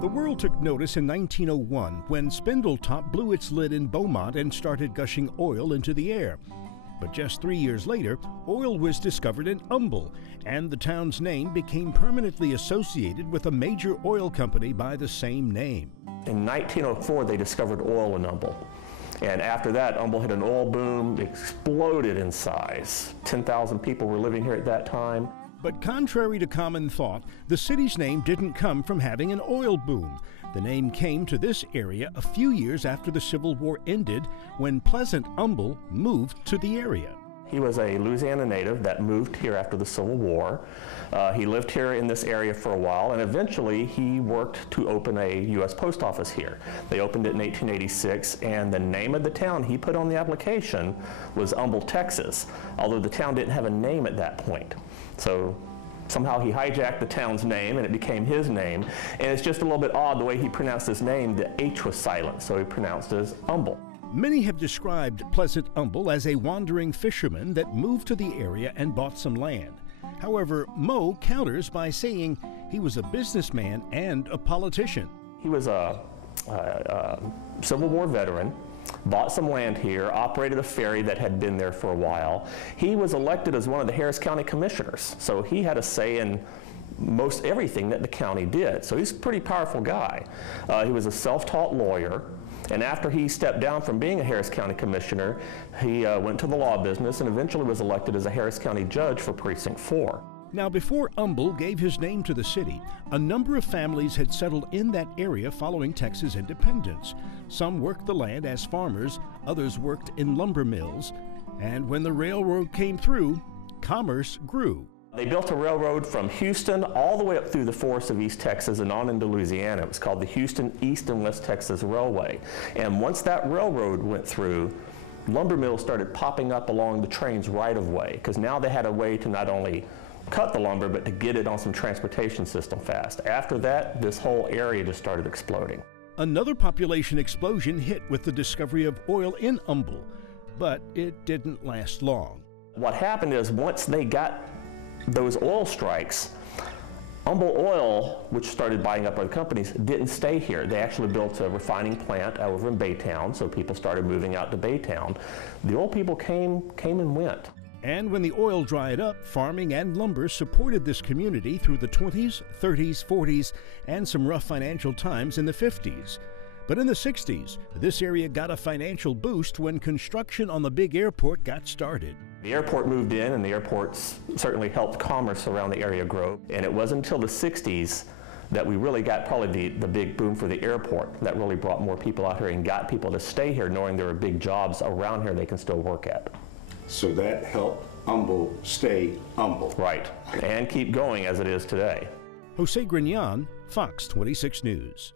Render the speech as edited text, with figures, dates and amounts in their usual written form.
The world took notice in 1901 when Spindletop blew its lid in Beaumont and started gushing oil into the air. But just 3 years later, oil was discovered in Humble, and the town's name became permanently associated with a major oil company by the same name. In 1904, they discovered oil in Humble. And after that, Humble hit an oil boom, exploded in size. 10,000 people were living here at that time. But contrary to common thought, the city's name didn't come from having an oil boom. The name came to this area a few years after the Civil War ended, when Pleasant Humble moved to the area. He was a Louisiana native that moved here after the Civil War. He lived here in this area for a while, and eventually he worked to open a U.S. post office here. They opened it in 1886, and the name of the town he put on the application was Humble, Texas, although the town didn't have a name at that point. So somehow he hijacked the town's name and it became his name. And it's just a little bit odd the way he pronounced his name. The H was silent, so he pronounced it as Humble. Many have described Pleasant Humble as a wandering fisherman that moved to the area and bought some land. However, Moe counters by saying he was a businessman and a politician. He was a Civil War veteran, bought some land here, operated a ferry that had been there for a while. He was elected as one of the Harris County Commissioners, so he had a say in most everything that the county did. So he's a pretty powerful guy. He was a self-taught lawyer, and after he stepped down from being a Harris County Commissioner, he went to the law business and eventually was elected as a Harris County judge for Precinct 4. Now, before Humble gave his name to the city, a number of families had settled in that area following Texas independence. Some worked the land as farmers, others worked in lumber mills, and when the railroad came through, commerce grew. They built a railroad from Houston all the way up through the forests of East Texas and on into Louisiana. It was called the Houston East and West Texas Railway. And once that railroad went through, lumber mills started popping up along the train's right-of-way, because now they had a way to not only cut the lumber, but to get it on some transportation system fast. After that, this whole area just started exploding. Another population explosion hit with the discovery of oil in Humble, but it didn't last long. What happened is once they got those oil strikes, Humble Oil, which started buying up other companies, didn't stay here. They actually built a refining plant over in Baytown, so people started moving out to Baytown. The oil people came and went. And when the oil dried up, farming and lumber supported this community through the 20s, 30s, 40s, and some rough financial times in the 50s. But in the 60s, this area got a financial boost when construction on the big airport got started. The airport moved in, and the airports certainly helped commerce around the area grow. And it wasn't until the 60s that we really got probably the big boom for the airport that really brought more people out here and got people to stay here knowing there were big jobs around here they can still work at. So that helped Humble stay humble. Right, and keep going as it is today. Jose Griñan, Fox 26 News.